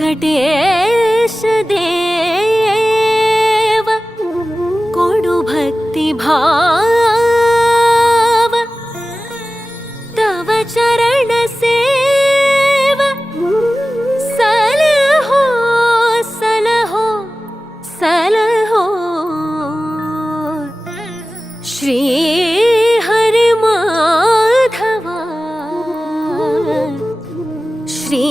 ವೆಂಕಟೇಶ ದೇವ ಕೊಡು ಭಕ್ತಿ ಭಾವ ತವ ಚರಣ ಸೇವ ಸಲಹೋ ಸಲಹೋ ಸಲಹೋ ಶ್ರೀ ಹರಿ ಮಾಧವ ಶ್ರೀ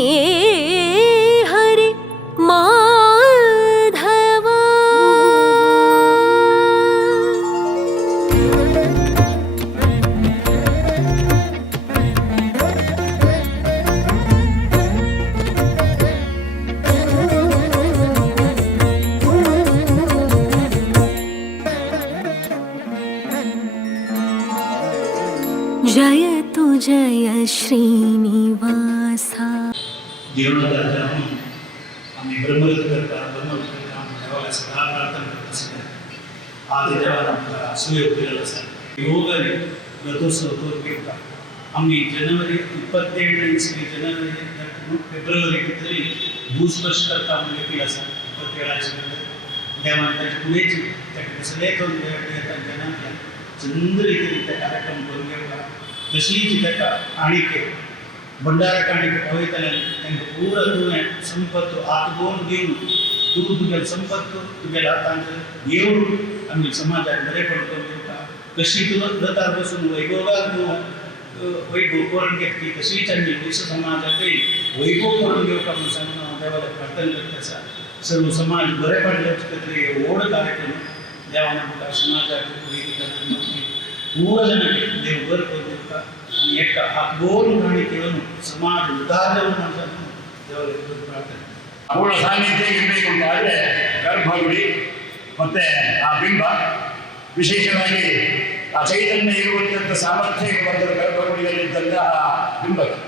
जयतु जय श्रीनिवास जीवनात आम्ही ब्रह्मविद करता देवाला सदा प्रार्थना करतो आधी देवाला सुयोग दिलेला असा योगाने रथोत्सव तोरपेटा आम्ही जानेवारी 27 इसवी जानेवारी फेब्रुवारी तरी भूस्पर्श करता आम्ही केला असा 27 देवांच्या पुढेची त्या सगळे करून त्यांना चंद्र रीतीने कार्यक्रम करून घेतला तशीच त्या काणिके भंडारा काणिके पवित्राने त्यांना पूर्ण तुने संपत्तु आत्मोन घेऊन दूर तुझ्या संपत्तु तुझ्या हातांचं घेऊन आम्ही समाजात बरे पडतो कशी तुला दतार बसून वैभवात वैभव करून घेतली तशीच आम्ही विश्व समाजाकडे वैभव करून घेऊ का म्हणून सांगून देवाला प्रार्थना करतासा सर्व समाज बरे पडल्याचे तरी ओढ कार्यक्रम देवाना आपल्या समाजात पूर्ण ಜನಕ್ಕೆ ದೇವರು ಕೊಡುತ್ತಾ ಏಕ ಅಬೋರು ಕಾಣಿಕೆಯನ್ನು ಸಮಾಜ ಉದಾಹರಣೆಯನ್ನು ದೇವರಿಗೆ ಪ್ರಾರ್ಥನೆ ಪೂರ್ಣ ಸಾನ್ನಿಧ್ಯ ಇರಬೇಕು ಅಂತಾದರೆ ಗರ್ಭಗುಡಿ ಮತ್ತೆ ಆ ಬಿಂಬ ವಿಶೇಷವಾಗಿ ಆ ಚೈತನ್ಯ ಇರುವಂಥ ಸಾಮರ್ಥ್ಯ ಬಂದ ಗರ್ಭಗುಡಿಯಲ್ಲಿದ್ದಂತಹ ಬಿಂಬಕ್ಕೆ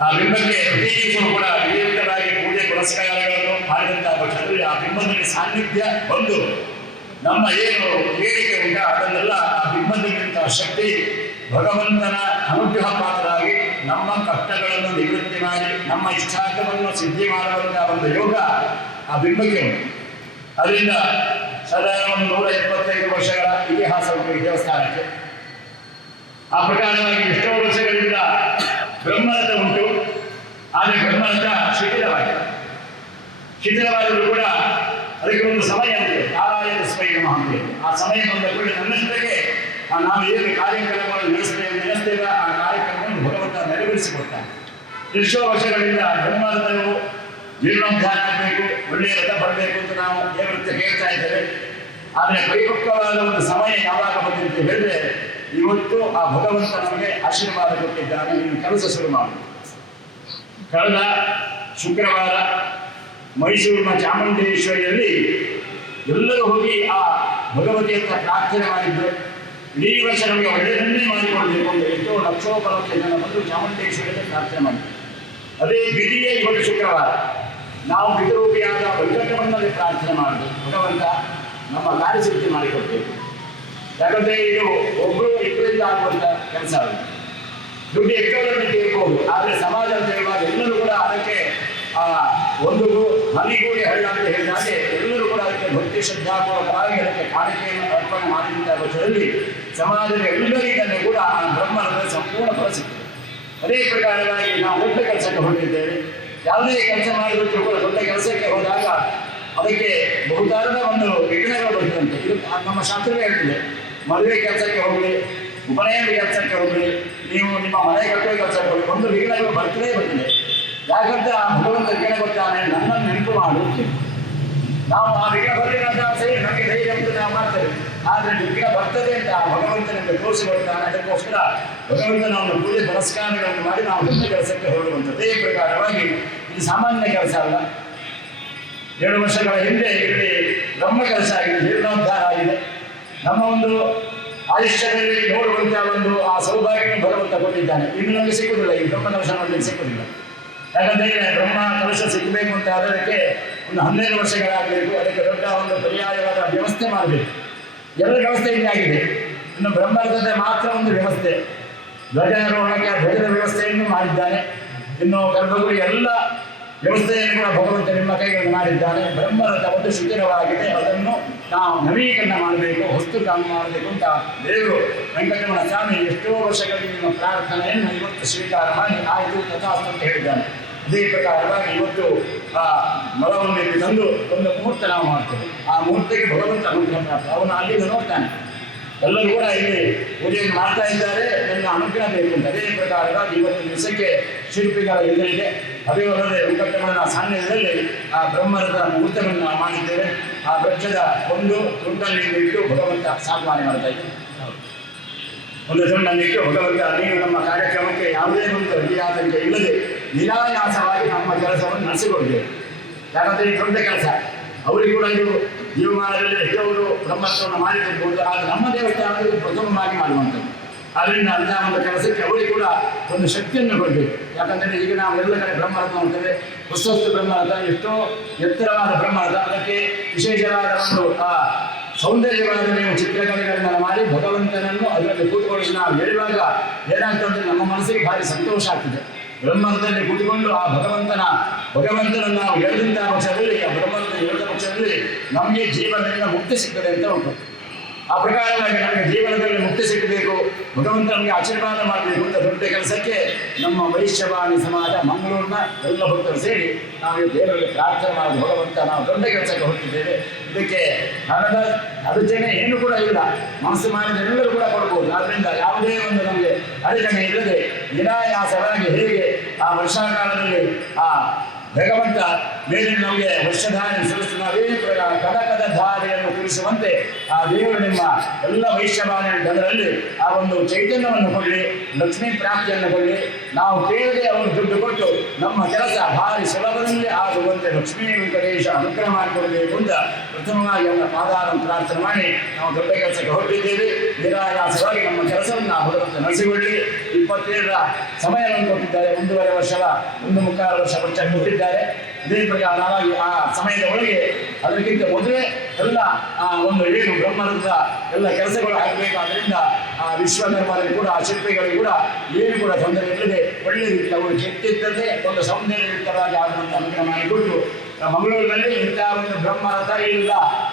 ಆ ಬಿಂಬಕ್ಕೆ ಪ್ರತಿ ದಿವಸವೂ ಕೂಡ ವಿಧಿವಿಧವಾಗಿ ಪೂಜೆ ಪುರಸ್ಕಾರಗಳನ್ನು ಮಾಡಿದಂತಹ ಪಕ್ಷದಲ್ಲಿ ಆ ಬಿಂಬದಲ್ಲಿ ಸಾನ್ನಿಧ್ಯ ಬಂದು ನಮ್ಮ ಏನು ಬೇಡಿಕೆ ಉಂಟ ಅದನ್ನೆಲ್ಲ ಆ ಬಿಂಬದಲ್ಲಿದ್ದಂತಹ ಶಕ್ತಿ ಭಗವಂತನ ಅನುಗ್ರಹ ಪಾತ್ರರಾಗಿ ನಮ್ಮ ಕಷ್ಟಗಳನ್ನು ನಿವೃತ್ತಿ ಮಾಡಿ ನಮ್ಮ ಇಷ್ಟಾರ್ಥವನ್ನು ಸಿದ್ಧಿ ಮಾಡುವಂತಹ ಒಂದು ಯೋಗ ಆ ಬಿಂಬಕ್ಕೆ ಉಂಟು. ಅದರಿಂದ ಸಾಧಾರಣ 125 ವರ್ಷಗಳ ಇತಿಹಾಸ ಉಂಟು ಈ ದೇವಸ್ಥಾನಕ್ಕೆ. ಆ ಪ್ರಕಾರವಾಗಿ ಎಷ್ಟೋ ವರ್ಷಗಳಿಂದ ಬ್ರಹ್ಮರಥ ಉಂಟು. ಆದರೆ ಬ್ರಹ್ಮರಥ ಶಿಥಿಲವಾದರೂ ಕೂಡ ಅದಕ್ಕೆ ಒಂದು ಸಮಯ ಅಂತೆ ನಾರಾಯಣ ಸ್ವೈ ನಮಃ ಅಂತೇಳಿ ಆ ಸಮಯ ಬಂದ ಕೂಡ ನನ್ನಷ್ಟಕ್ಕೆ ನಾವು ಏನು ಕಾರ್ಯಕ್ರಮಗಳನ್ನು ನಡೆಸ್ತೇವೆ ಆ ಕಾರ್ಯಕ್ರಮವನ್ನು ಭಗವಂತ ನೆರವೇರಿಸಿಕೊಡ್ತಾನೆ. ಎಷ್ಟೋ ವರ್ಷಗಳಿಂದ ಬ್ರಹ್ಮರಥವು ಜೀರ್ಣೋದ್ಧಾರ ಆಗಬೇಕು, ಒಳ್ಳೆಯ ರಥ ಬರಬೇಕು ಅಂತ ನಾವು ದೇವರತ್ತ ಕೇಳ್ತಾ ಇದ್ದೇವೆ. ಆದರೆ ಪರಿಪಕ್ವವಾದ ಒಂದು ಸಮಯ ಯಾವಾಗ ಬಂದಿರುತ್ತೆ ಹೇಳಿದ್ರೆ ಇವತ್ತು ಆ ಭಗವಂತ ನಮಗೆ ಆಶೀರ್ವಾದ ಕೊಟ್ಟಿದ್ದಾನೆ. ನೀನು ಕೆಲಸ ಶುರು ಮಾಡು. ಕಳೆದ ಶುಕ್ರವಾರ ಮೈಸೂರಿನ ಚಾಮುಂಡೇಶ್ವರಿಯಲ್ಲಿ ಎಲ್ಲರೂ ಹೋಗಿ ಆ ಭಗವತಿಯಂತ ಪ್ರಾರ್ಥನೆ ಮಾಡಿದ್ರು. ಇಡೀ ವರ್ಷ ನಮಗೆ ಒಳ್ಳೆಯದನ್ನೇ ಮಾಡಿಕೊಳ್ಬೇಕು ಅಂತ ಎಷ್ಟೋ ಲಕ್ಷೋಪಲಕ್ಷ ಜನ ಬಂದು ಚಾಮುಂಡೇಶ್ವರಿಯಲ್ಲಿ ಪ್ರಾರ್ಥನೆ ಮಾಡಿದ್ರು. ಅದೇ ವಿಧಿಯೇ ಇವತ್ತು ಶುಕ್ರವಾರ ನಾವು ಪಿತೃರೂಪಿಯಾದ ವೆಂಕಟರಮಣನಲ್ಲಿ ಪ್ರಾರ್ಥನೆ ಮಾಡಿದ್ರು. ಭಗವಂತ ನಮ್ಮ ಕಾರ್ಯಸಿದ್ಧಿ ಮಾಡಿಕೊಡ್ಬೇಕು. ಯಾಕಂದರೆ ಇದು ಒಬ್ಬರು ಇಬ್ಬರಿಂದ ಆಗುವಂಥ ಕೆಲಸ ಅದು. ದುಡ್ಡು ಎಷ್ಟೋದನ್ನು ಇರ್ಬೋದು, ಆದರೆ ಸಮಾಜ ಅಂತ ಹೇಳುವಾಗ ಎಲ್ಲರೂ ಕೂಡ ಅದಕ್ಕೆ ಒಂದು ಹನಿಗೂಡಿ ಹಳ್ಳ ಅಂತ ಹೇಳಿದಾಗೆ ಎಲ್ಲರೂ ಕೂಡ ಅದಕ್ಕೆ ಭಕ್ತಿ ಶ್ರದ್ಧಾಪೂರ್ವಕವಾಗಿ ಅದಕ್ಕೆ ಕಾಣಿಕೆಯನ್ನು ಅರ್ಪಣೆ ಮಾಡಿದಂಥ ವರ್ಷದಲ್ಲಿ ಸಮಾಜದ ಎಲ್ಲರಿಗನ್ನು ಕೂಡ ಆ ಬ್ರಹ್ಮರದ ಸಂಪೂರ್ಣ ಫಲ ಸಿಗ್ತದೆ. ಅದೇ ಪ್ರಕಾರವಾಗಿ ನಾವು ದೊಡ್ಡ ಕೆಲಸಕ್ಕೆ ಹೊರಟಿದ್ದೇವೆ. ಯಾವುದೇ ಕೆಲಸ ಮಾಡಿದ್ರು ಕೂಡ ದೊಡ್ಡ ಕೆಲಸಕ್ಕೆ ಹೋದಾಗ ಅದಕ್ಕೆ ಬಹುತಾರದ ಒಂದು ವಿಘ್ನಗಳು ಬರ್ತದಂತೆ. ಇದು ನಮ್ಮ ಶಾಸ್ತ್ರವೇ ಹೇಳ್ತಿದೆ. ಮದುವೆ ಕೆಲಸಕ್ಕೆ ಹೋಗಲಿ, ಉಪನಯನ ಕೆಲಸಕ್ಕೆ ಹೋಗಲಿ, ನೀವು ನಿಮ್ಮ ಮನೆ ಕಟ್ಟುವ ಕೆಲಸಕ್ಕೆ ಹೋಗಲಿ, ಒಂದು ವಿಘ್ನಗಳು ಬರ್ತಲೇ ಬರ್ತದೆ. ಯಾಕಂತ ಆ ಭಗವಂತ ವಿಘ್ನ ಬರ್ತಾನೆ, ನನ್ನನ್ನು ನೆನಪು ಮಾಡು. ನಾವು ಆ ವಿಘ್ನ ಬರಲಿಲ್ಲ ಸರಿ, ನಮಗೆ ಧೈರ್ಯ ಅಂತ ನಾವು ಮಾಡ್ತೇವೆ. ಆದರೆ ವಿಘ್ನ ಬರ್ತದೆ ಅಂತ ಆ ಭಗವಂತ ನಮಗೆ ತೋರಿಸಿಕೊಡ್ತಾನೆ. ಅದಕ್ಕೋಸ್ಕರ ಭಗವಂತನವನ್ನು ಪೂಜೆ ಪುರಸ್ಕಾರಗಳನ್ನು ಮಾಡಿ ನಾವು ದೊಡ್ಡ ಕೆಲಸಕ್ಕೆ ಹೋಗುವಂಥದ್ದು. ಅದೇ ಪ್ರಕಾರವಾಗಿ ಇದು ಸಾಮಾನ್ಯ ಕೆಲಸ ಅಲ್ಲ. 2 ವರ್ಷಗಳ ಹಿಂದೆ ಇಲ್ಲಿ ಬ್ರಹ್ಮ ಕೆಲಸ ಆಗಿದೆ, ಜೀರ್ಣೋದ್ಧಾರ ಆಗಿದೆ. ನಮ್ಮ ಒಂದು ಆಯುಷ್ಯದಲ್ಲಿ ನೋಡುವಂಥ ಒಂದು ಆ ಸೌಭಾಗ್ಯವನ್ನು ಭಗವಂತ ಕೊಟ್ಟಿದ್ದಾನೆ. ಇನ್ನು ನಮಗೆ ಸಿಕ್ಕುವುದಿಲ್ಲ, ಈ ಬ್ರಹ್ಮ ಕಲಶ ಮಾಡಲಿಕ್ಕೆ ಸಿಕ್ಕುವುದಿಲ್ಲ. ಯಾಕಂದರೆ ಬ್ರಹ್ಮ ಕಲಶ ಸಿಗಬೇಕು ಅಂತ ಅದಕ್ಕೆ ಒಂದು 12 ವರ್ಷಗಳಾಗಬೇಕು. ಅದಕ್ಕೆ ದೊಡ್ಡ ಒಂದು ಪರ್ಯಾಯವಾದ ವ್ಯವಸ್ಥೆ ಮಾಡಬೇಕು. ಎಲ್ಲ ವ್ಯವಸ್ಥೆ ಇದಾಗಿದೆ. ಇನ್ನು ಬ್ರಹ್ಮರಥದ ಮಾತ್ರ ಒಂದು ವ್ಯವಸ್ಥೆ, ಧ್ವಜಾರೋಹಣಕ್ಕೆ ಧ್ವಜದ ವ್ಯವಸ್ಥೆಯನ್ನು ಮಾಡಿದ್ದಾನೆ. ಇನ್ನು ಗರ್ಭಗುಡಿ ಎಲ್ಲ ವ್ಯವಸ್ಥೆಯನ್ನು ಕೂಡ ಭಗವಂತ ನಿಮ್ಮ ಕೈಗಳನ್ನು ಮಾಡಿದ್ದಾನೆ. ಬ್ರಹ್ಮರಥ ಒಂದು ಶಿಥಿಲವಾಗಿದೆ, ಅದನ್ನು ನಾವು ನವೀಕರಣ ಮಾಡಬೇಕು, ಹೊಸ್ತು ಕಾಮ ಮಾಡಬೇಕು ಅಂತ ದೇವರು ವೆಂಕಟರಮಣ ಸ್ವಾಮಿ ಎಷ್ಟೋ ವರ್ಷಗಳಲ್ಲಿ ನಿಮ್ಮ ಪ್ರಾರ್ಥನೆಯನ್ನು ಇವತ್ತು ಸ್ವೀಕಾರ ಮಾಡಿ ಆಯಿತು ತಥಾಸ್ತು ಅಂತ ಹೇಳಿದ್ದಾನೆ. ಅದೇ ಪ್ರಕಾರವಾಗಿ ಇವತ್ತು ಆ ಮರವನ್ನು ಇಲ್ಲಿ ತಂದು ಒಂದು ಮುಹೂರ್ತ ನಾವು ಮಾಡ್ತೇವೆ. ಆ ಮುಹೂರ್ತಕ್ಕೆ ಭಗವಂತ ಅನುಗ್ರಹ ಪ್ರಾಪ್ತ, ಅವನು ಅಲ್ಲಿಂದ ನೋಡ್ತಾನೆ. ಎಲ್ಲರೂ ಕೂಡ ಇಲ್ಲಿ ಪೂಜೆಯನ್ನು ಮಾಡ್ತಾ ಇದ್ದಾರೆ, ನನ್ನ ಅನುಗ್ರಹ ಬೇಕು ಅಂತ. ಅದೇ ಪ್ರಕಾರವಾಗಿ ಇವತ್ತು ದಿವಸಕ್ಕೆ ಶಿಲ್ಪಿಗಳ ಎದುರಿಗೆ ಅದೇ ಅಲ್ಲದೆ ವೆಂಕಟರಮಣನ ಸಾನ್ನಿಧ್ಯದಲ್ಲಿ ಆ ಬ್ರಹ್ಮರಥದ ಮುಹೂರ್ತವನ್ನು ನಾವು ಮಾಡಿದ್ದೇವೆ. ಆ ವೃಕ್ಷದ ಒಂದು ತುಂಡಲ್ಲಿ ಇಟ್ಟು ಭಗವಂತ ಸಾಧನೆ ಮಾಡ್ತಾ ಇದ್ದೇವೆ. ಒಂದು ತುಂಡನ್ನಿಟ್ಟು ಭಗವಂತ ನೀವು ನಮ್ಮ ಕಾರ್ಯಕ್ರಮಕ್ಕೆ ಯಾವುದೇ ಒಂದು ಅಡ್ಡಿಯಾತಂಕ ಇಲ್ಲದೆ ನಿರಾಯಾಸವಾಗಿ ನಮ್ಮ ಕೆಲಸವನ್ನು ನಡೆಸಿಕೊಡ್ಬೇಕು. ಯಾಕಂದರೆ ಈ ದೊಡ್ಡ ಕೆಲಸ ಅವರಿಗೆ ಕೂಡ ಇದು ಜೀವಮಾನದಲ್ಲಿ ಎಷ್ಟವರು ಬ್ರಹ್ಮತ್ವವನ್ನು ಮಾಡಿಕೊಡ್ಬೋದು, ಆದರೆ ನಮ್ಮ ದೇವಸ್ಥಾನದಲ್ಲಿ ಪ್ರಥಮವಾಗಿ ಮಾಡುವಂಥದ್ದು. ಅದರಿಂದ ಅಂತಹ ಒಂದು ಕೆಲಸಕ್ಕೆ ಅವರಿಗೆ ಕೂಡ ಒಂದು ಶಕ್ತಿಯನ್ನು ಕೊಡಬೇಕು. ಯಾಕಂದರೆ ಈಗ ನಾವು ಎಲ್ಲ ಕಡೆ ಬ್ರಹ್ಮರಥ ನೋಡ್ತೇವೆ, ಹೊಸ ಬ್ರಹ್ಮರಥ, ಎಷ್ಟೋ ಎತ್ತರವಾದ ಬ್ರಹ್ಮರಥ, ಅದಕ್ಕೆ ವಿಶೇಷವಾದ ಒಂದು ಸೌಂದರ್ಯವಾದ ನೀವು ಚಿತ್ರಕಲೆಗಳನ್ನು ಮಾಡಿ ಭಗವಂತನನ್ನು ಅದರಲ್ಲಿ ಕೂತ್ಕೊಳ್ಳಿ ನಾವು ಹೇಳುವಾಗ ಏನಾಗ್ತದೆ, ನಮ್ಮ ಮನಸ್ಸಿಗೆ ಭಾರಿ ಸಂತೋಷ ಆಗ್ತದೆ. ಬ್ರಹ್ಮರಥದಲ್ಲಿ ಕೂತ್ಕೊಂಡು ಆ ಭಗವಂತನನ್ನು ನಾವು ಹೇಳಿದಂತಹ ಪಕ್ಷದಲ್ಲಿ, ಆ ಬ್ರಹ್ಮರಥ ಹೇಳಿದ ಪಕ್ಷದಲ್ಲಿ ನಮಗೆ ಜೀವನದಿಂದ ಮುಕ್ತಿ ಸಿಗ್ತದೆ ಅಂತ ಉಂಟು. ಆ ಪ್ರಕಾರವಾಗಿ ನಮಗೆ ಜೀವನದಲ್ಲಿ ಮುಕ್ತಿ ಸಿಗಬೇಕು, ಭಗವಂತ ನಮಗೆ ಆಶೀರ್ವಾದ ಮಾಡಬೇಕು ಅಂತ ದೊಡ್ಡ ಕೆಲಸಕ್ಕೆ ನಮ್ಮ ವೈಶ್ಯವಾಣಿ ಸಮಾಜ ಮಂಗಳೂರಿನ ಎಲ್ಲ ಭಕ್ತರು ಸೇರಿ ನಾವು ದೇವರಿಗೆ ಪ್ರಾರ್ಥನೆ ಮಾಡೋದು. ಭಗವಂತ ನಾವು ದೊಡ್ಡ ಕೆಲಸಕ್ಕೆ ಹೊರಟಿದ್ದೇವೆ. ಇದಕ್ಕೆ ಹಣದ ಅಡಚಣೆ ಏನು ಕೂಡ ಇಲ್ಲ, ಮನಸ್ಸು ಮಾಡಿದ ಎಲ್ಲರೂ ಕೂಡ ಕೊಡ್ಬೋದು. ಆದ್ದರಿಂದ ಯಾವುದೇ ಒಂದು ನಮಗೆ ಅಡಚಣೆ ಇಲ್ಲದೆ ನಿರಾಯಾಸವಾಗಿ ಹೇಗೆ ಆ ವರ್ಷಾಕಾಲದಲ್ಲಿ ಆ ಭಗವಂತ ಮೇಲೆ ನಮಗೆ ವರ್ಷಧಾರೆ ಸುರಿಸುವ ಅದೇ ಪ್ರಕಾರ ಕನಕದ ಧಾರೆಯನ್ನು ಕುರಿಸುವಂತೆ ಆ ದೇವರು ನಿಮ್ಮ ಎಲ್ಲ ವೈಶ್ಯವಾಣಿ ಜನರಲ್ಲಿ ಆ ಒಂದು ಚೈತನ್ಯವನ್ನು ಕೊಡಲಿ, ಲಕ್ಷ್ಮೀ ಪ್ರಾಪ್ತಿಯನ್ನು ಕೊಡಲಿ. ನಾವು ಕೇಳದೆ ಅವರು ದುಡ್ಡು ಕೊಟ್ಟು ನಮ್ಮ ಕೆಲಸ ಭಾರಿ ಸುಲಭದಲ್ಲಿ ಆಗುವಂತೆ ಲಕ್ಷ್ಮೀ ವೆಂಕಟೇಶ ಅನುಗ್ರಹ ಮಾಡಿಕೊಡಬೇಕು ಅಂತ ಪ್ರಥಮವಾಗಿ ಅವರ ಪಾದಾರನ್ನು ಪ್ರಾರ್ಥನೆ ಮಾಡಿ ನಾವು ದೊಡ್ಡ ಕೆಲಸಕ್ಕೆ ಹೊರಟಿದ್ದೇವೆ. ನಿರಾಯಾಸವಾಗಿ ನಮ್ಮ ಕೆಲಸವನ್ನು ನಾವು ಭಗವಂತ ನಡೆಸಿಕೊಳ್ಳಿ. 27ರ ಸಮಯವನ್ನು ಕೊಟ್ಟಿದ್ದಾರೆ, 1.5 ವರ್ಷದ 1.25 ವರ್ಷ ಕೊಟ್ಟಿದ್ದಾರೆ. ಅದೇ ಪ್ರಕಾರವಾಗಿ ಆ ಸಮಯದ ಒಳಗೆ ಅದಕ್ಕಿಂತ ಮೊದಲೇ ಎಲ್ಲ ಒಂದು ಏನು ಬ್ರಹ್ಮರಥದ ಎಲ್ಲ ಕೆಲಸಗಳು ಆಗಬೇಕು. ಆದ್ದರಿಂದ ಆ ವಿಶ್ವಕರ್ಮರಿಗೆ ಕೂಡ ಆ ಶಿಲ್ಪಿಗಳಿಗೆ ಕೂಡ ಏನು ಕೂಡ ತೊಂದರೆ ಇಲ್ಲದೆ ಒಳ್ಳೆ ರೀತಿ ಅವರು ಕೆಟ್ಟಿದ್ದದೇ ಒಂದು ಸೌಂದರ್ಯಯುಕ್ತವಾಗಿ ಆಗುವಂಥ ಅನುಗ್ರಹ ಮಾಡಿಕೊಟ್ಟು ಮಂಗಳೂರಿನಲ್ಲಿ ಇಂತಹ ಒಂದು ಬ್ರಹ್ಮರಥ ಇಲ್ಲ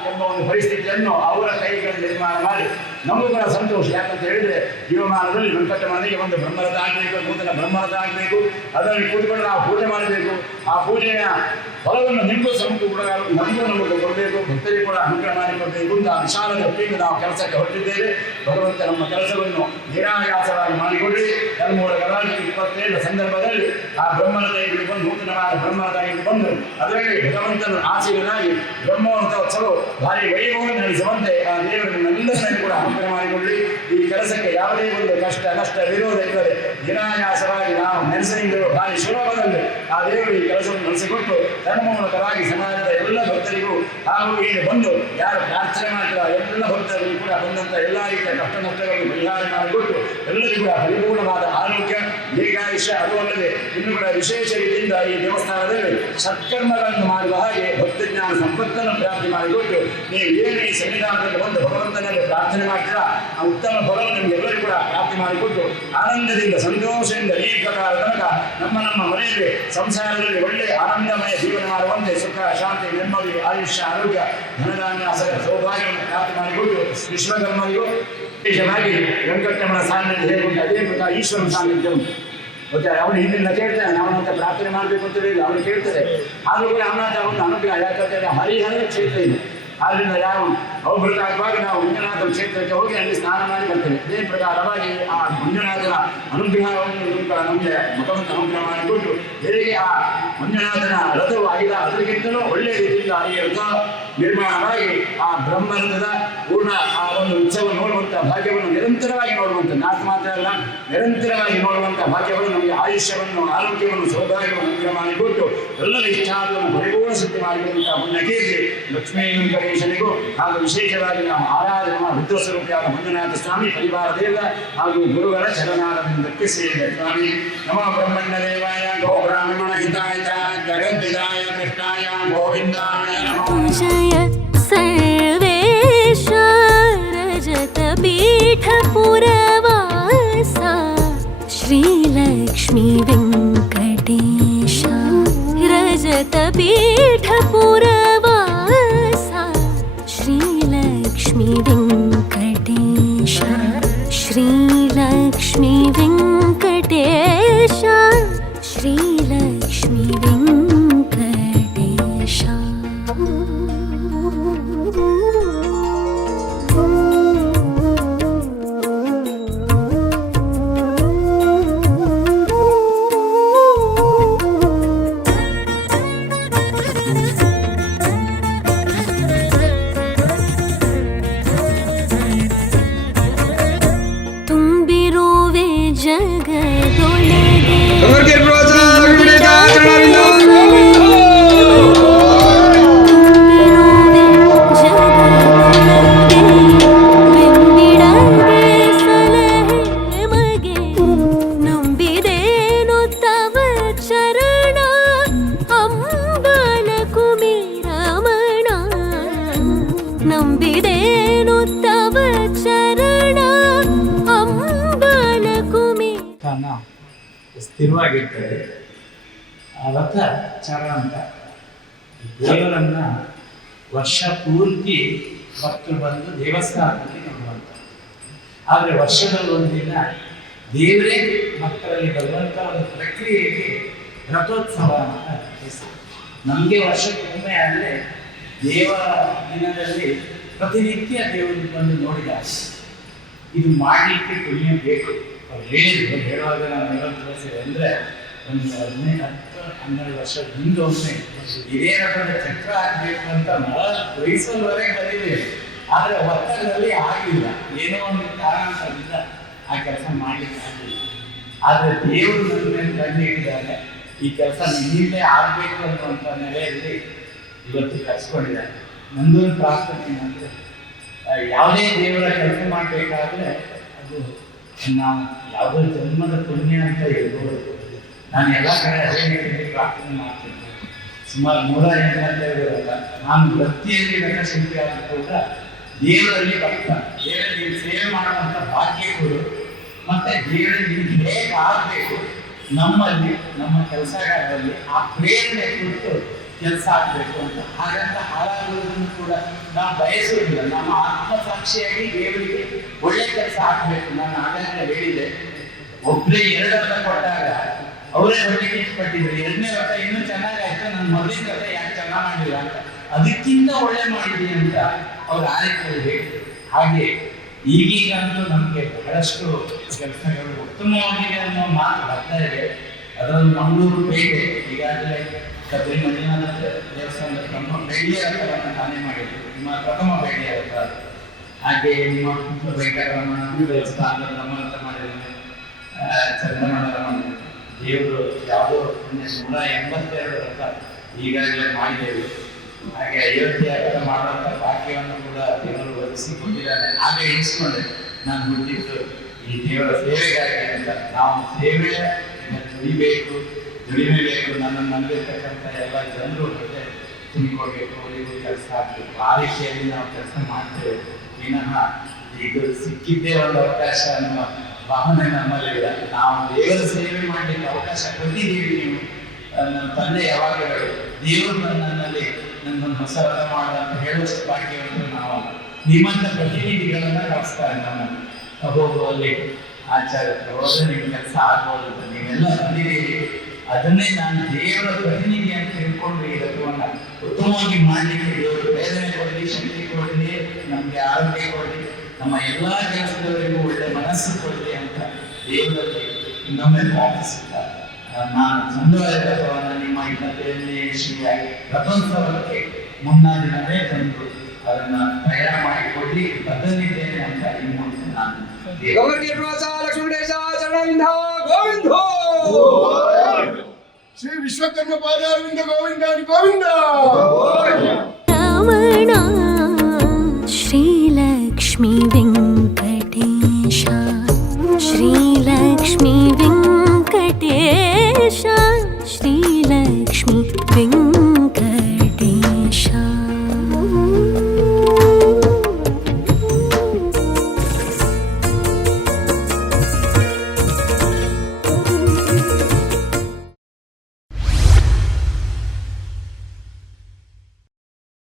ಎಂಬ ಒಂದು ಪರಿಸ್ಥಿತಿಯನ್ನು ಅವರ ಕೈಗಳಲ್ಲಿ ನಿರ್ಮಾಣ ಮಾಡಿ ನಮಗೂ ಕೂಡ ಸಂತೋಷ. ಯಾಕಂತ ಹೇಳಿದ್ರೆ ಜೀವಮಾನದಲ್ಲಿ ವೆಂಕಟರಮಣನಿಗೆ ಒಂದು ಬ್ರಹ್ಮರಥ ಆಗಬೇಕು, ನೂತನ ಬ್ರಹ್ಮರಥ ಆಗಬೇಕು, ಅದರಲ್ಲಿ ಕೂತ್ಕೊಂಡು ನಾವು ಪೂಜೆ ಮಾಡಬೇಕು. ಆ ಪೂಜೆಯ ಫಲವನ್ನು ನಿಮಗೂ ಕೂಡ ನಮಗೂ ಕೊಡಬೇಕು, ಭಕ್ತರಿಗೆ ಕೂಡ ಅನುಗ್ರಹ ಮಾಡಿಕೊಡಬೇಕು ಅಂತ ವಿಶಾಲದ ಒಟ್ಟಿಗೆ ನಾವು ಕೆಲಸಕ್ಕೆ ಹೊರಟಿದ್ದೇವೆ. ಭಗವಂತ ನಮ್ಮ ಕೆಲಸವನ್ನು ನಿರಾಯಾಸವಾಗಿ ಮಾಡಿಕೊಳ್ಳಿ. ಧರ್ಮೋಳಗರಾಗಿ 27 ಸಂದರ್ಭದಲ್ಲಿ ಆ ಬ್ರಹ್ಮರಥ ಇಲ್ಲಿ ಬಂದು ನೂತನವಾದ ಬ್ರಹ್ಮರಥ ಇಲ್ಲಿ ಬಂದು ಅದರಲ್ಲಿ ಭಗವಂತನ ಆಸೆಯನ್ನಾಗಿ ಬ್ರಹ್ಮೋತ್ಸವ ಭಾರಿ ವೈಭವವನ್ನು ನಡೆಸುವಂತೆ ಆ ದೇವರನ್ನೆಲ್ಲರನ್ನು ಕೂಡ ಅನುಗ್ರಹ ಮಾಡಿಕೊಳ್ಳಿ. ಈ ಕೆಲಸಕ್ಕೆ ಯಾವುದೇ ಒಂದು ಕಷ್ಟ ನಷ್ಟ ವಿರೋಧ ಇಲ್ಲದೆ ನಿರಾಯಾಸವಾಗಿ ನಾವು ನೆಲೆಸಿರುವ ಭಾರಿ ಸುಲಭದಲ್ಲಿ ಆ ದೇವರು ಈ ಕೆಲಸವನ್ನು ನಡೆಸಿಕೊಟ್ಟು ಧರ್ಮಮೂಲಕವಾಗಿ ಸಮಾಜದ ಎಲ್ಲ ಭಕ್ತರಿಗೂ ಹಾಗೂ ಇಲ್ಲಿ ಬಂದು ಯಾರು ಪ್ರಾರ್ಥನೆ ಮಾಡ್ತಾರೆ ಎಲ್ಲ ಭಕ್ತರಿಗೂ ಕೂಡ ಬಂದಂಥ ಎಲ್ಲ ರೀತಿಯ ಕಷ್ಟ ನಷ್ಟಗಳನ್ನು ಪರಿಹಾರ ಮಾಡಿಕೊಟ್ಟು ಎಲ್ಲರಿಗೂ ಕೂಡ ಪರಿಪೂರ್ಣವಾದ ಆರೋಗ್ಯ ದೀರ್ಘಾಯುಷ್ಯ, ಅದು ಅಲ್ಲದೆ ಇನ್ನು ಕೂಡ ವಿಶೇಷ ರೀತಿಯಿಂದ ಈ ದೇವಸ್ಥಾನದಲ್ಲಿ ಸತ್ಕರ್ಮಗಳನ್ನು ಮಾಡುವ ಹಾಗೆ ಭಕ್ತಜ್ಞಾನ ಸಂಪತ್ತನ್ನು ಪ್ರಾಪ್ತಿ ಮಾಡಿಕೊಟ್ಟು ನೀವು ಏನು ಈ ಸನ್ನಿಧಾನದಲ್ಲಿ ಬಂದು ಭಗವಂತನಲ್ಲಿ ಪ್ರಾರ್ಥನೆ ಮಾಡ್ತೀರಾ ಆ ಉತ್ತಮ ಫಲವನ್ನು ನಿಮಗೆಲ್ಲರಿಗೂ ಕೂಡ ಪ್ರಾಪ್ತಿ ಮಾಡಿಕೊಟ್ಟು ಆನಂದದಿಂದ ಸಂತೋಷದಿಂದ ಈ ಪ್ರಕಾರ ತನಕ ನಮ್ಮ ಮನೆಯಲ್ಲಿ ಸಂಸಾರದಲ್ಲಿ ಒಳ್ಳೆಯ ಆನಂದಮಯ ಜೀವನ ಮಾಡುವಂತೆ ಸುಖ ಶಾಂತಿ ನೆಮ್ಮದಿ ಆಯುಷ್ಯ ಆರೋಗ್ಯ ಧನಧಾನ್ಯ ಸೌಭಾಗ್ಯವನ್ನು ಪ್ರಾಪ್ತಿ ಮಾಡಿಕೊಟ್ಟು ವಿಶ್ವಕರ್ಮರಿಗೂ ವಿಶೇಷವಾಗಿ ವೆಂಕಟರಮಣ ಸಾನ್ನಿಧ್ಯ ಹೇಗುಂಟು ಅದೇ ಪ್ರಕಾರ ಈಶ್ವರನ ಸಾನ್ನಿಧ್ಯ ಉಂಟು. ಮತ್ತೆ ಅವನು ಹಿಂದಿನ ಕೇಳ್ತಾನೆ, ಅವನಂತ ಪ್ರಾರ್ಥನೆ ಮಾಡಬೇಕು ಅಂತ ಹೇಳಿ ಅವನು ಕೇಳ್ತಾರೆ. ಆದರೂ ಕೂಡ ಅವನಂತ ಒಂದು ಅನುಗ್ರಹ, ಯಾಕಂದರೆ ಹರಿಹರ ಕ್ಷೇತ್ರ ಇದೆ. ಆದ್ದರಿಂದ ಯಾವ ಅವಭೃತವಾಗಿ ನಾವು ಮಂಜುನಾಥನ ಕ್ಷೇತ್ರಕ್ಕೆ ಹೋಗಿ ಅಲ್ಲಿ ಸ್ನಾನ ಮಾಡಿ ಬರ್ತೇವೆ. ಇದೇ ಪ್ರಕಾರವಾಗಿ ಆ ಮಂಜುನಾಥನ ಅನುಗ್ರಹವನ್ನು ನಮಗೆ ಭಗವಂತ ಅನುಗ್ರಹ ಮಾಡಿಕೊಟ್ಟು ಹೇಗೆ ಆ ಮಂಜುನಾಥನ ರಥವು ಆಗಿದೆ ಅದಕ್ಕಿಂತಲೂ ಒಳ್ಳೆಯ ರೀತಿಯಿಂದ ಈ ರಥ ನಿರ್ಮಾಣವಾಗಿ ಆ ಬ್ರಹ್ಮರಥದ ಪೂರ್ಣ ಆ ಒಂದು ಉತ್ಸವ ನೋಡುವಂಥ ಭಾಗ್ಯವನ್ನು ನಿರಂತರವಾಗಿ ನೋಡುವಂಥ ನಾಲ್ಕು ಮಾತ್ರ ಅಲ್ಲ ನಿರಂತರವಾಗಿ ನೋಡುವಂಥ ಭಾಗ್ಯವನ್ನು ನಮಗೆ ಆಯುಷ್ಯವನ್ನು ಆರೋಗ್ಯವನ್ನು ಸೌಭಾಗ್ಯವನ್ನು ಅನುಗ್ರಹ ಮಾಡಿಕೊಟ್ಟು ಎಲ್ಲರ ಇಷ್ಟಾರ್ಥವನ್ನು ಪರಿಪೂರ್ಣ ಸಿದ್ಧಿ ಮಾಡಿರುವಂಥ ಪುಣ್ಯಕೀರ್ತಿ ಲಕ್ಷ್ಮೀ ವೆಂಕಟೇಶನಿಗೂ ಹಾಗೂ ವಿಶೇಷವಾಗಿ ನಾವು ಆರಾಧನೆ ರುದ್ರಸ್ವರೂಪಿಯಾದ ಮಂಜುನಾಥ ಸ್ವಾಮಿ ಪರಿವಾರದಿಂದ ಹಾಗೂ ಗುರುಗಳ ಚರಣಾರವಿಂದಕ್ಕೆ ಸೇರಿದ ಸ್ವಾಮಿ. ನಮೋ ಬ್ರಹ್ಮಣ್ಯ ದೇವಾಯ ಗೋ ಬ್ರಾಹ್ಮಣ ಹಿತಾಯ ಜಗದ್ವಿದಾಯ ಕೃಷ್ಣಾಯ ಗೋವಿಂದಾಯ ಜಯ ಸರ್ವೇಶ ರಜತ ಪೀಠ ಪುರವಾಸ ಶ್ರೀ ಲಕ್ಷ್ಮೀ ವೆಂಕಟೇಶ ರಜ रजतपीठपुरवासा श्रीलक्ष्मी वेङ्कटेश श्रीलक्ष्मी वेङ्कटेश श्रीलक्ष्मी वेङ्कटेश ತುಂಬಿರುವೆ ಜಗದೊಳಗೆ ತುಂಬಿರುವೆ ಜಗದೊಳಗೆ ಬೆಂಬಿಡದೆ ಸಲಹೆ ಮಗೆ ನಂಬಿದೇನು ತವ ಚರಣ ಅಂಬಲ ಕುಮಿರಮಣ ನಂಬಿದೇನು ತವ ಚರಣ ಅಂಬಲ ಕುಮಿ ಸ್ಥಾನ ಸ್ಥಿರವಾಗಿರ್ತದೆ. ಆ ರಥ ಚರ ಅಂತ ದೇವರನ್ನ ವರ್ಷ ಪೂರ್ತಿ ಭಕ್ತರು ಬಂದು ದೇವಸ್ಥಾನದಲ್ಲಿ ನೋಡುವಂಥ, ಆದರೆ ವರ್ಷದಲ್ಲಿ ಒಂದಿನ ದೇವರೇ ಭಕ್ತರಲ್ಲಿ ಬರುವಂಥ ಒಂದು ಪ್ರಕ್ರಿಯೆಗೆ ರಥೋತ್ಸವ ಅಂತ ಹೆಸರು. ನಮಗೆ ವರ್ಷಕ್ಕೊಮ್ಮೆ ಆದರೆ ದೇವರ ದಿನದಲ್ಲಿ ಪ್ರತಿನಿತ್ಯ ದೇವರು ಬಂದು ನೋಡಿದಾಗ ಇದು ಮಾಡಲಿಕ್ಕೆ ಪುಣ್ಯ ಬೇಕು. ಅವ್ರು ಹೇಳಿದ್ರು, ಹೇಳುವಾಗ ನಾನು 50 ವರ್ಷ ಅಂದರೆ ಒಂದು 12 ವರ್ಷ ಹಿಂದೆ ಒಮ್ಮೆ ಇದೇ ರಥದ ಚಕ್ರ ಹಾಕಬೇಕು ಅಂತ 40 ವಯಸ್ಸವರೆಗೆ ಬಂದಿದ್ದೇವೆ. ಆದರೆ ಒತ್ತಡದಲ್ಲಿ ಆಗಲಿಲ್ಲ, ಏನೋ ಒಂದು ಕಾರಣದಿಂದ ಆ ಕೆಲಸ ಮಾಡಲಿಕ್ಕೆ ಆಗಲಿಲ್ಲ. ಆದರೆ ದೇವರು ನನ್ನ ಮೇಲೆ ಕಣ್ಣು ಇಟ್ಟಿದ್ದಾರೆ, ಈ ಕೆಲಸ ನಿನ್ನಿಂದಲೇ ಆಗಬೇಕು ಅನ್ನುವಂಥ ನೆಲೆಯಲ್ಲಿ ಇವತ್ತು ಕರ್ಸ್ಕೊಂಡಿದ್ದಾರೆ. ನಂದೊಂದು ಪ್ರಾರ್ಥನೆ ಏನಂದರೆ, ಯಾವುದೇ ದೇವರ ಕೆಲಸ ಮಾಡಬೇಕಾದ್ರೆ ಅದು ನಾವು ಯಾವುದೋ ಜನ್ಮದ ಪುಣ್ಯ ಅಂತ ಹೇಳ್ಬೋದು. ನಾನು ಎಲ್ಲ ಕಡೆ ಅದೇ ರೀತಿಯಲ್ಲಿ ಪ್ರಾರ್ಥನೆ ಮಾಡ್ತೀನಿ. ಸುಮಾರು 182 ನಾನು ವೃತ್ತಿಯಲ್ಲಿ ರಂಗಶಿಲ್ಪಿ ಆದರೂ ಕೂಡ ದೇವರಲ್ಲಿ ಭಕ್ತ, ದೇವರಿಗೆ ಸೇವೆ ಮಾಡುವಂಥ ಭಾಗ್ಯ ಕೊಡು, ಮತ್ತು ದೇವರಿಗೆ ಹೇಗೆ ಆಗಬೇಕು ನಮ್ಮಲ್ಲಿ ನಮ್ಮ ಕೆಲಸಗಾರರಲ್ಲಿ ಆ ಪ್ರೇರಣೆ ಕೊಟ್ಟು ಕೆಲಸ ಆಗಬೇಕು ಅಂತ. ಹಾಗಂತ ಹಾಳಾಗುವುದನ್ನು ಕೂಡ ನಾವು ಬಯಸುವುದಿಲ್ಲ. ನಮ್ಮ ಆತ್ಮಸಾಕ್ಷಿಯಾಗಿ ದೇವರಿಗೆ ಒಳ್ಳೆ ಕೆಲಸ ಆಗಬೇಕು. ನಾನು ಆಗಾಗ ಹೇಳಿದೆ, ಒಬ್ಬರೇ 2 ರಥ ಕೊಟ್ಟಾಗ ಅವರೇ ಹೊಟ್ಟೆಗೆ ಇಷ್ಟಪಟ್ಟಿದ್ರು, 2ನೇ ರಥ ಇನ್ನೂ ಚೆನ್ನಾಗಾಯ್ತು, ನನ್ನ ಮೊದಲಿನ ರಥ ಯಾಕೆ ಚೆನ್ನಾಗಿ ಮಾಡಿಲ್ಲ ಅಂತ, ಅದಕ್ಕಿಂತ ಒಳ್ಳೆ ಮಾಡಿದ್ದೀನಿ ಅಂತ ಅವ್ರು ಆರೈಕೆಗಳು ಹೇಳಿದ್ರು. ಹಾಗೆ ಈಗೀಗಂತೂ ನಮಗೆ ಬಹಳಷ್ಟು ಕೆಲಸಗಳು ಉತ್ತಮವಾಗಿದೆ ಅನ್ನೋ ಮಾತು ಬರ್ತಾ ಇದೆ. ಅದರಲ್ಲಿ ಮಂಗಳೂರು ಪೇಟೆ ಈಗಾಗಲೇ ಕದ್ರಿ ಮಂಜುನಾಥ ದೇವಸ್ಥಾನದ ನಮ್ಮ ಬೆಳ್ಳಿಯ ರಥವನ್ನು ನಾನೇ ಮಾಡಿದ್ರು, ನಿಮ್ಮ ಪ್ರಥಮ ಬೆಳ್ಳಿಯ ರಥ. ಹಾಗೆ ನಿಮ್ಮ ವೆಂಕಟರಮಣ ದೇವಸ್ಥಾನದ ರಥ ಮಾಡಿದ್ದೇನೆ, ಚಂದ್ರಮಂಡಲ ಮಾಡಿದ್ದೇನೆ. ದೇವರು ಯಾವುದೋ 182 ರಥ ಈಗಾಗಲೇ ಮಾಡಿದ್ದೇವೆ. ಹಾಗೆ ಅಯೋಧ್ಯೆ ರಥ ಮಾಡುವಂಥ ಭಾಗ್ಯವನ್ನು ಕೂಡ ದೇವರು ಒದಗಿಸಿಕೊಟ್ಟಿದ್ದಾರೆ. ಹಾಗೆ ಎಣಿಸ್ಕೊಂಡೆ, ನಾನು ಹುಟ್ಟಿದ್ದು ಈ ದೇವರ ಸೇವೆಗಾಗಿ ಅಂತ. ನಾವು ಸೇವೆ ದುಡಿಬೇಕು, ದುಡಿಮೆ ಬೇಕು, ನನ್ನನ್ನು ನಂಬಿರ್ತಕ್ಕಂಥ ಎಲ್ಲ ಜನರು ಜೊತೆ ತುಂಬಿಕೊಡ್ಬೇಕು, ಅವರಿಗೂ ಕೆಲಸ ಆಗಬೇಕು. ಆ ರೀತಿಯಲ್ಲಿ ನಾವು ಕೆಲಸ ಮಾಡ್ತೇವೆ. ವಿನಃ ಈಗ ಸಿಕ್ಕಿದ್ದೇ ಒಂದು ಅವಕಾಶ ಅನ್ನುವ ಭಾವನೆ ನಮ್ಮಲ್ಲಿಲ್ಲ. ನಾವು ದೇವರ ಸೇವೆ ಮಾಡಲಿಕ್ಕೆ ಅವಕಾಶ ಕೊಟ್ಟಿದ್ದೀವಿ. ನೀವು ನನ್ನ ತಂದೆ ಯಾವಾಗ ದೇವರು ನನ್ನಲ್ಲಿ ನನ್ನೊಂದು ಹೊಸ ರಥ ಮಾಡ ಅಂತ ಹೇಳುವಷ್ಟು ಭಾಗ್ಯವನ್ನು ನಾವು ನಿಮ್ಮಂಥ ಪ್ರತಿನಿಧಿಗಳನ್ನು ಕಳಿಸ್ತಾರೆ. ನಮ್ಮನ್ನು ಹೋಗುವಲ್ಲಿ ಆಚಾರ್ಯ ಹೋದ್ರೆ ನಿಮ್ಮ ಕೆಲಸ ಆಗ್ಬೋದು ಅಂತ ನೀವೆಲ್ಲ ಬಂದಿದ್ದೀರಿ. ಅದನ್ನೇ ನಾನು ದೇವರ ಪ್ರತಿನಿಧಿ ಅಂತ ತಿಳ್ಕೊಂಡು ಈ ರಥವನ್ನು ಉತ್ತಮವಾಗಿ ಮಾಡಲಿಕ್ಕೆ ದೇವರು ಪ್ರೇರಣೆ ಕೊಡಲಿ, ಶಕ್ತಿ ಕೊಡಲಿ, ನಮಗೆ ಆರೋಗ್ಯ ಕೊಡಲಿ, ನಮ್ಮ ಎಲ್ಲ ಕೆಲಸದವರಿಗೂ ಒಳ್ಳೆ ಮನಸ್ಸು ಕೊಡಲಿ ಅಂತ ದೇವರಲ್ಲಿ ಇನ್ನೊಮ್ಮೆ ಪ್ರಾರ್ಥಿಸುತ್ತಾರೆ. ನಾನು ಚಂದ್ರವಾದ ರಥವನ್ನು ನಿಮ್ಮ 27ನೇ ಇಸ್ವಿಯ ರಥೋತ್ಸವಕ್ಕೆ ಮುನ್ನಾ ದಿನವೇ ತಂದು ಅದನ್ನು ತಯಾರು ಮಾಡಿಕೊಡ್ಲಿ ಬದಲಿದ್ದೇನೆ ಅಂತ ಇನ್ನೊಂದು ನಾನು ಶ್ರೀ ವಿಶ್ವಕರ್ಮ ಪಾದಾರವಿಂದ ಗೋವಿಂದ ಗೋವಿಂದ. ರಮಣ